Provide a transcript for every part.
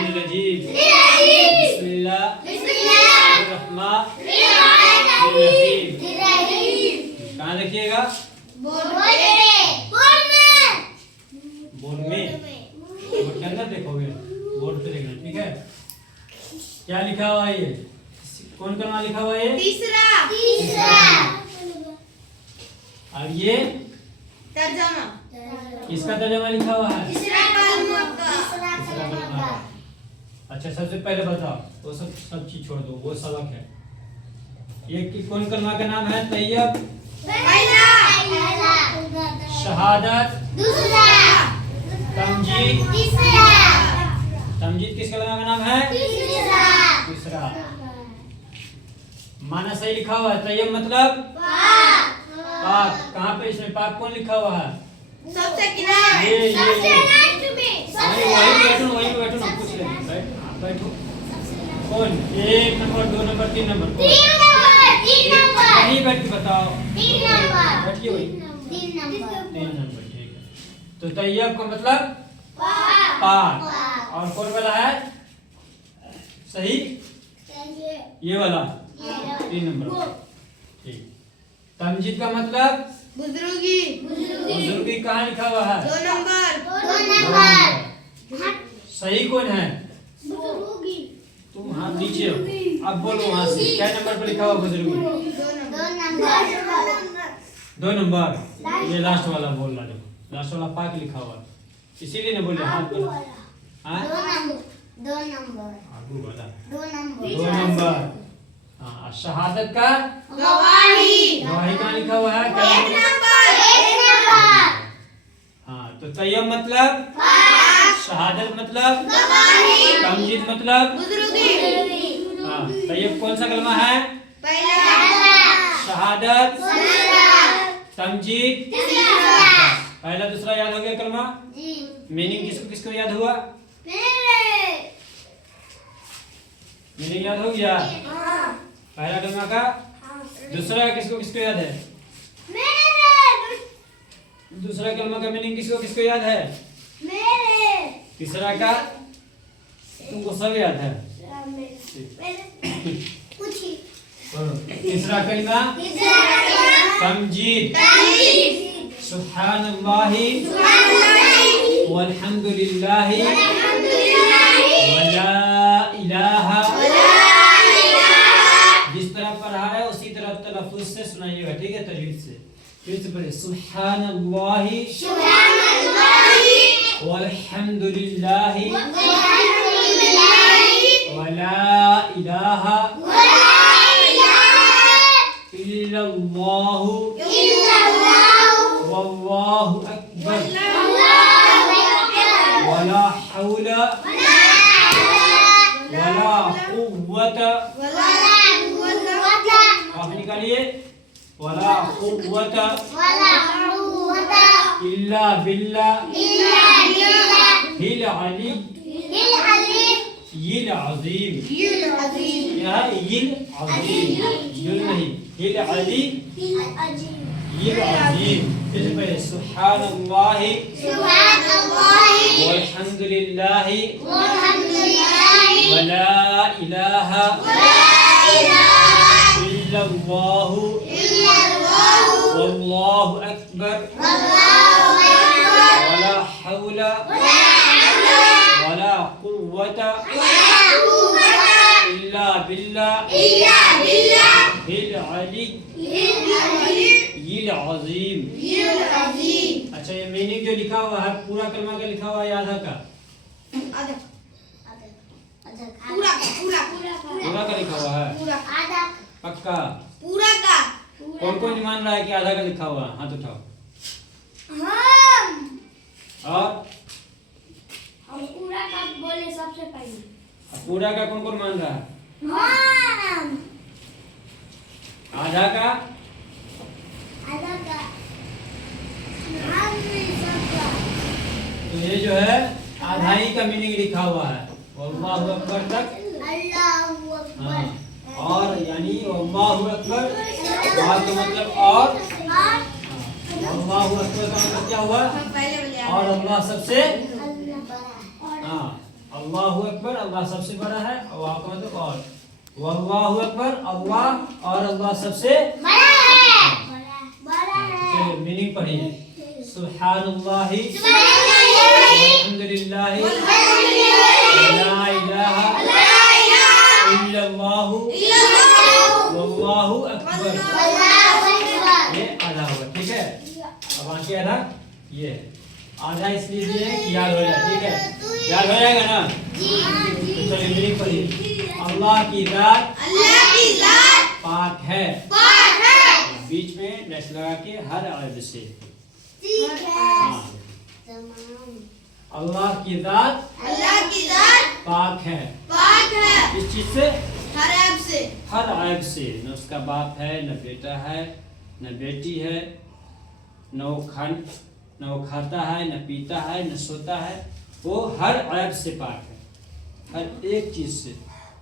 लिल-अजीब बिस्मिल्लाहिर्रहमानिर्रहीम। कहाँ लिखिएगा? बोर्ड में। बोर्ड के अंदर देखोगे, बोर्ड पे लिखना, ठीक है। क्या लिखा हुआ है ये? कौन कलमा लिखा हुआ है ये? तीसरा। और ये तर्जमा। किसका तर्जमा लिखा हुआ है? तीसरा कलमा का। अच्छा, सबसे पहले बताओ, वो सब चीज छोड़ दो, वो सबक है। ये कौन कलमा का नाम है? तैयब पहला। शहादत दूसरा। तमजीद तीसरा। तमजीद किस कलमा का नाम है? तीसरा। तीसरा। माना सही लिखा हुआ है। तैयब मतलब पाक। कहाँ पे इसमें पाक कौन लिखा हुआ है? सबसे किनारे। ये सबसे लास्ट में। वहीं बैठो ना, पूछ ले। बैठो। कौन? 1 नंबर, 2 नंबर, 3 नंबर? तीन नंबर। वहीं बैठ के बताओ। तीन नंबर। बैठिए वहीं। 3 नंबर। 3 नंबर, ठीक है। तो तैयब का मतलब पाक। और कौन वाला है सही? ये वाला 3 नंबर, ठीक। तमजीद का मतलब बुजुर्गी। बुजुर्गी। कहाँ लिखा हुआ है? 2 नंबर। 2 नंबर। सही कौन है? तुम हाथ नीचे हो। अब बोलो वहां से, क्या नंबर पर लिखा हुआ बुजुर्गी? 2 नंबर। 2 नंबर। ये लास्ट वाला बोल रहा, देखो लास्ट वाला पाक लिखा हुआ, इसीलिए ना बोले हाथ पर। हाँ 2 नंबर। आगू वाला 2 नंबर। 2 नंबर। हाँ, शहादत का गवाही। गवाही कहाँ लिखा हुआ है? 1 नंबर। 1 नंबर। हाँ, तो तैयब मतलब पाक। शहादत मतलब गवाही। तमजीद मतलब बुजुर्गी। हाँ। तैयब कौन सा कलमा है? पहला। शहादत दूसरा। तमजीद तीसरा। पहला दूसरा याद हो गया कलमा? जी। मीनिंग किसको किसको याद हुआ? मीनिंग याद हो गया? पहला कलमा का। दूसरा किसको किसको याद है? दूसरा कलमा का मीनिंग किसको किसको याद है? तीसरा का तुमको सब याद है? तीसरा कलमा तमजीद। सुब्हानल्लाहि वल्हम्दुलिल्लाहि वला इलाहा। जिस तरह पढ़ा है उसी तरह तलफ्फुज से सुनाइएगा, ठीक है? तजवीद से फिर से पढ़िए। सुब्हानल्लाहि वल्हम्दुलिल्लाहि वला इलाहा इल्लल्लाहु वल्लाहु अकबर वला हौला वला कुव्वता। आप निकालिए। वला कुव्वता इल्ला बिल्लाह हिल अली यिल अज़ीम। यह यिल अज़ीम, युल नहीं, हिल अली यिल अज़ीम। जैसे पहले सुब्हानल्लाहि वल्हम्दुलिल्लाहि वला इलाहा इल्लल्लाहु वल्लाहु अकबर वला हौला वला कुव्वता इल्ला बिल्लाह हिल अली यिल अज़ीम। अच्छा, ये मीनिंग जो लिखा हुआ है पूरा कलमा का लिखा हुआ है आधा का? पूरा पूरा का लिखा हुआ है? आधा। पक्का? पूरा का। कौन कौन मान रहा है कि आधा का लिखा हुआ है? हाथ उठाओ। और हम पूरा का बोले सबसे पहले। पूरा का कौन कौन मान रहा है? हम। आधा का? आधा का। हम सबका। तो ये जो है आधा ही का मीनिंग लिखा हुआ है, अल्लाहु अकबर तक। अल्लाहु अकबर। हाँ, और यानी अल्लाहु अकबर का मतलब और अल्लाहु अकबर का मतलब क्या हुआ? पहले बोले और अल्लाह सबसे अल्लाह बड़ा। और हाँ, अल्लाहु अकबर, अल्लाह सबसे बड़ा है। वाह का मतलब और, वल्लाहु अकबर, अल्लाह और अल्लाह सबसे चलिए मीनिंग पढ़िए। सुब्हानल्लाहि वल्हम्दुलिल्लाहि ला इलाहा इल्लल्लाहु वल्लाहु अकबर। ये आधा हुआ, ठीक है। अब बाकी आधा ये है। आधा इसलिए दिए हैं कि याद हो जाए, ठीक है। याद हो जाएगा ना? तो चलिए मीनिंग पढ़िए। अल्लाह की जात पाक है। बीच में डैश लगा के हर ऐब से। हाँ। अल्लाह की जात पाक है। इस चीज से, हर ऐब से। न उसका बाप है, न बेटा है, न बेटी है, न वो खाता है, न पीता है, न सोता है। वो हर ऐब से पाक है, हर एक चीज से।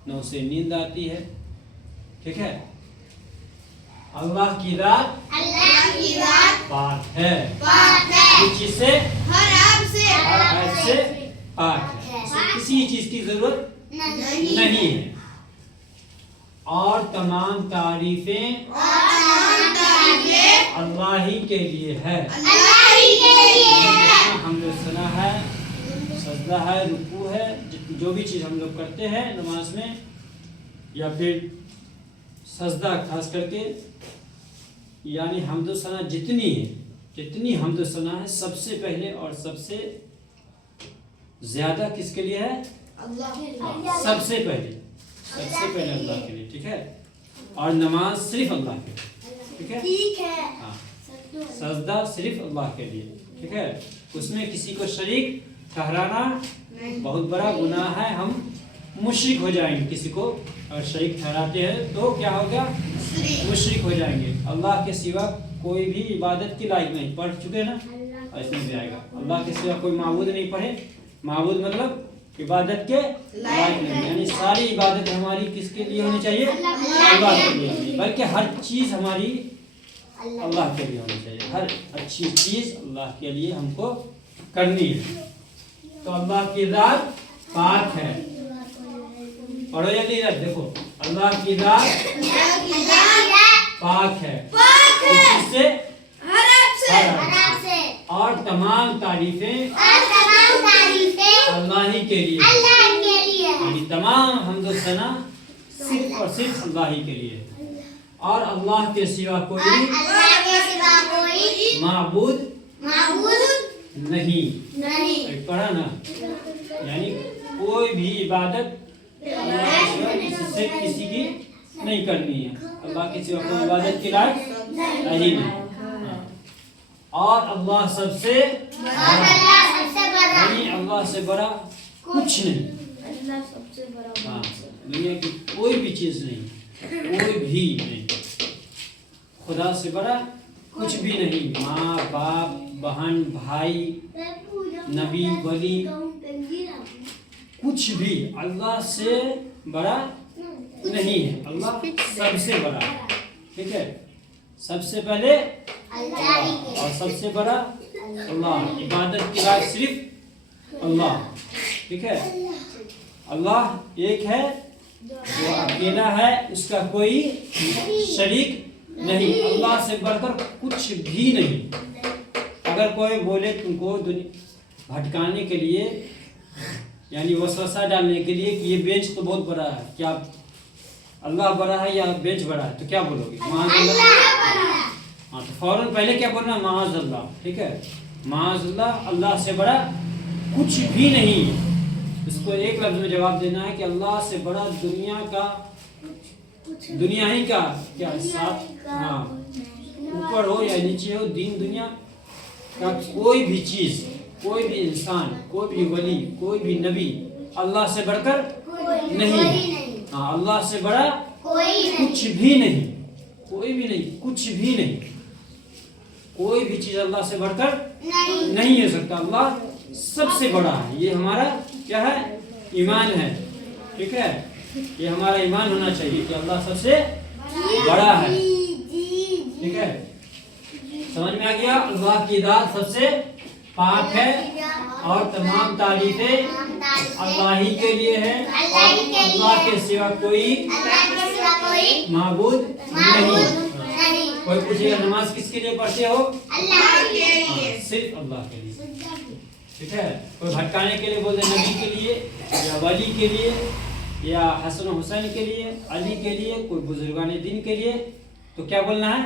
न उसे नींद आती है, ठीक है। अल्लाह की जात पाक है। इस चीज से, हर ऐब से पाक है। उसे किसी चीज की जरूरत नहीं है। और तमाम तारीफें अल्लाह ही के लिए है। हमने सुना है, सजदा है, रुकू है, जो भी चीज हम लोग करते हैं नमाज में, या फिर सजदा खास करके, यानी हमदो सना जितनी हमदो सना है, सबसे पहले और सबसे ज्यादा किसके लिए है? सबसे पहले अल्लाह के लिए, ठीक है। और नमाज सिर्फ अल्लाह के लिए, ठीक है। हाँ, सजदा सिर्फ अल्लाह के लिए, ठीक है। उसमें किसी को शरीक ठहराना बहुत बड़ा गुनाह है। हम मुशरिक हो जाएंगे। किसी को अगर शरीक ठहराते हैं तो क्या होगा? मुशरिक हो जाएंगे। अल्लाह के सिवा कोई भी इबादत के लायक नहीं। पढ़ चुके ना, इसमें भी आएगा। अल्लाह के सिवा कोई माबूद नहीं पढ़े। माबूद मतलब इबादत के लायक नहीं, यानी सारी इबादत हमारी किसके लिए होनी चाहिए? अल्लाह के लिए। बल्कि हर चीज हमारी अल्लाह के लिए होनी चाहिए। हर अच्छी चीज अल्लाह के लिए हमको करनी है। तो अल्लाह की जात पाक है। पढ़ो जल्दी इधर देखो। अल्लाह की जात पाक है, इससे हर ऐब से। और तमाम तारीफें अल्लाह ही के लिए, यानी तमाम हम्द सना सिर्फ और सिर्फ अल्लाह ही के लिए। और अल्लाह के सिवा कोई माबूद नहीं। पढ़ा ना, यानी कोई भी इबादत अल्लाह के सिवा से किसी की नहीं करनी है। अल्लाह के सिवा कोई इबादत के लायक है ही नहीं। और अल्लाह सबसे नहीं, अल्लाह से बड़ा कुछ नहीं। हाँ, दुनिया की कोई भी चीज नहीं, कोई भी नहीं। खुदा से बड़ा कुछ भी नहीं। माँ बाप, बहन, भाई, नबी, वली, कुछ भी अल्लाह से बड़ा नहीं है। अल्लाह सबसे बड़ा है, ठीक है। सबसे पहले अल्लाह और सबसे बड़ा अल्लाह। इबादत की बात सिर्फ अल्लाह, ठीक है। अल्लाह एक है, वो अकेला है, उसका कोई शरीक नहीं। अल्लाह से बढ़कर कुछ भी नहीं। अगर कोई बोले तुमको भटकाने के लिए, यानी वसवसा डालने के लिए कि ये बेंच तो बहुत बड़ा है, क्या अल्लाह बड़ा है या बेंच बड़ा है, तो क्या बोलोगे? हाँ, तो फौरन पहले क्या बोलना? माअज़ल्लाह, ठीक है। माअज़ल्लाह, अल्लाह से बड़ा कुछ भी नहीं है। इसको एक लफ्ज में जवाब देना है कि अल्लाह से बड़ा दुनिया ही का क्या साथ, हाँ, ऊपर हो या नीचे हो, दीन दुनिया का कोई भी चीज, कोई भी इंसान, कोई भी वली, कोई भी नबी अल्लाह से बढ़कर नहीं। हाँ, अल्लाह से बड़ा कुछ भी नहीं, कोई भी नहीं, कुछ भी नहीं। कोई भी चीज अल्लाह से बढ़कर नहीं हो सकता। अल्लाह सबसे बड़ा है। ये हमारा क्या है? ईमान है, ठीक है। ये हमारा ईमान होना चाहिए कि अल्लाह सबसे बड़ा है, ठीक है। समझ में आ गया? अल्लाह की जात सबसे पाक है और तमाम तारीफें अल्लाह ही के लिए है और अल्लाह के सिवा कोई माबूद नहीं। कोई पूछेगा नमाज किसके लिए पढ़ते हो? सिर्फ अल्लाह के लिए, ठीक है। कोई भटकाने के लिए बोलते नबी के लिए या वली के लिए या हसन हुसैन के लिए, अली के लिए, कोई बुजुर्गान दिन के लिए, तो क्या बोलना है?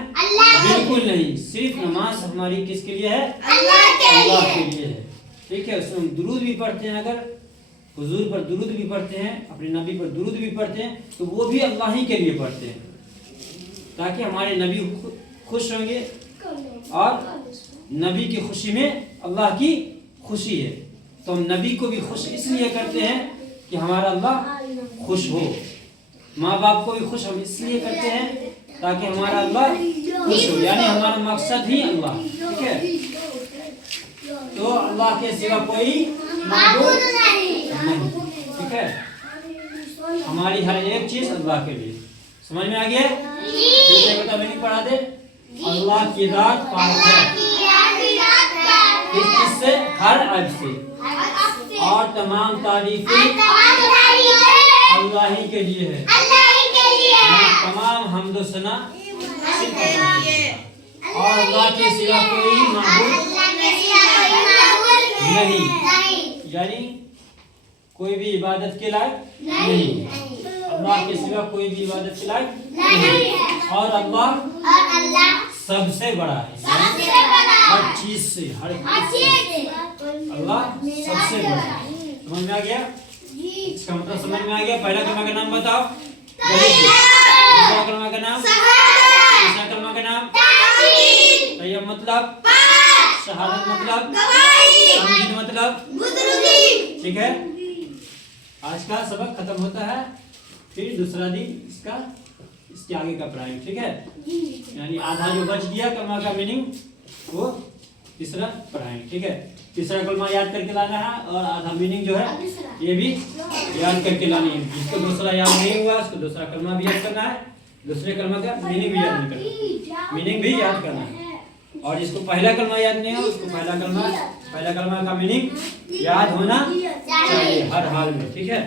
बिल्कुल नहीं। सिर्फ नमाज हमारी किसके लिए है? अल्लाह के लिए है, ठीक है। उसमें हम दुरूद भी पढ़ते हैं, अगर हुजूर पर दुरूद भी पढ़ते हैं, अपने नबी पर दुरूद भी पढ़ते हैं, तो वो भी अल्लाह ही के लिए पढ़ते हैं, ताकि हमारे नबी खुश होंगे और नबी की खुशी में अल्लाह की खुशी है। तो हम नबी को भी खुश इसलिए करते हैं कि हमारा अल्लाह खुश हो। माँ बाप को भी खुश हम इसलिए करते हैं ताकि हमारा अल्लाह खुश हो, यानी हमारा मकसद ही अल्लाह, ठीक है। तो अल्लाह के सिवा कोई माबूद नहीं, ठीक है। हमारी हर एक चीज अल्लाह के लिए। समझ में आ गया? बता मैंने पढ़ा दे। अल्लाह की रात पाक है किस चीज से? हर ऐब से, और तमाम तारीफें अल्लाह ही के लिए है। तमाम हम्द सना सिर्फ अल्लाह के लिए, और अल्लाह के सिवा कोई माबूद नहीं, यानी कोई भी इबादत के लायक नहीं। अल्लाह के सिवा कोई भी इबादत के लायक नहीं, और अल्लाह सबसे बड़ा है, हर चीज से, हर अल्लाह सबसे बड़ा है। समझ में आ गया? इसका मतलब समझ में आ गया? पहला कलमा का नाम बताओ। दूसरा कलमा का नाम, तीसरा कलमा का नाम, तैयब मतलब, शहादत मतलब, तमजीद मतलब, ठीक है। आज का सबक खत्म होता है, फिर दूसरा दिन इसके आगे का पढ़ाएंगे, ठीक है। यानी आधा जो बच गया कलमा का मीनिंग वो तीसरा पढ़ाएंगे, ठीक है। तीसरा कलमा याद करके लाना है और आधा मीनिंग जो है ये भी याद करके लानी है। जिसको दूसरा याद नहीं हुआ उसको दूसरा कलमा भी याद करना है, दूसरे कलमा का मीनिंग भी याद नहीं करना, मीनिंग भी याद करना है। और जिसको पहला कलमा याद नहीं है उसको पहला कलमा का मीनिंग याद होना चाहिए हर हाल में, ठीक है।